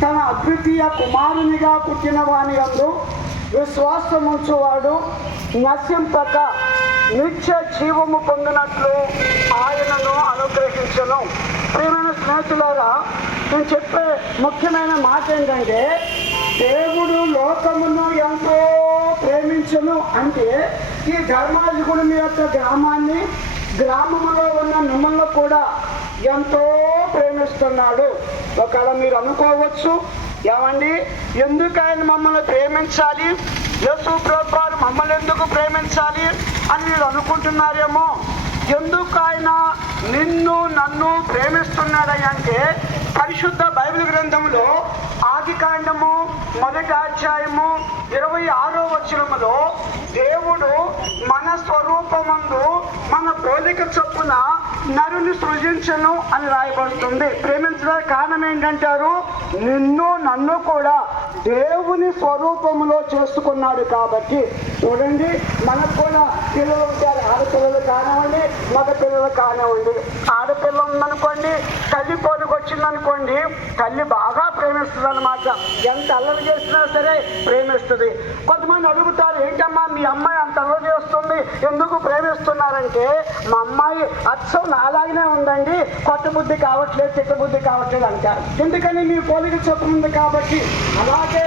తన అద్వితీయ కుమారునిగా పుట్టిన వాని విశ్వాసం ఉంచువాడు నశింపక నిత్య జీవము పొందినట్లు ఆయనను అనుగ్రహించను. ప్రియమైన స్నేహితులారా నేను చెప్పే ముఖ్యమైన మాట ఏంటంటే దేవుడు లోకమును ఎంతో ప్రేమించను అంటే ఈ ధర్మాధికుడి మీ యొక్క గ్రామాన్ని గ్రామంలో ఉన్న మిమ్మల్ని కూడా ఎంతో ప్రేమిస్తున్నాడు ఒకవేళ మీరు అనుకోవచ్చు ఏమండి? ఎందుకు ఆయన మమ్మల్ని ప్రేమించాలి? యేసు ప్రభువారు మమ్మల్ని ఎందుకు ప్రేమించాలి అని మీరు అనుకుంటున్నారేమో? ఎందుకు ఆయన నిన్ను నన్ను ప్రేమిస్తున్నాడని అంటే పరిశుద్ధ బైబిల్ గ్రంథంలో ఆది కాండము మొదటి అధ్యాయము ఇరవై ఆరో వచనములో దేవుడు మన స్వరూపమందు మన పోలిక చొప్పున నరుని సృజించను అని రాయబడుతుంది. ప్రేమించడానికి కారణం ఏంటంటారు? నిన్ను నన్ను కూడా దేవుని స్వరూపంలో చేసుకున్నాడు కాబట్టి. చూడండి మనకు కూడా పిల్లలు ఉంటారు. ఆడపిల్లలు కానివ్వండి మగ పిల్లలు కానివ్వండి. ఆడపిల్ల ఉందనుకోండి తల్లి పోటుకు వచ్చిందనుకోండి తల్లి బాగా ప్రేమిస్తుంది అనమాట ఎంత అల్లరి చేసినా సరే ప్రేమిస్తుంది. కొంతమంది అడుగుతారు ఏంటి మీ అమ్మాయి అంత అల్లరి చేస్తుంది. ఎందుకు ప్రేమిస్తున్నారంటే మా అమ్మాయి అచ్చం నాలాగనే ఉందండి. కొత్త బుద్ధి కావట్లేదు చిత్త బుద్ధి కావట్లేదు అంటారు. ఎందుకని మీ పోలిక చొప్పున ఉంది కాబట్టి? అలాగే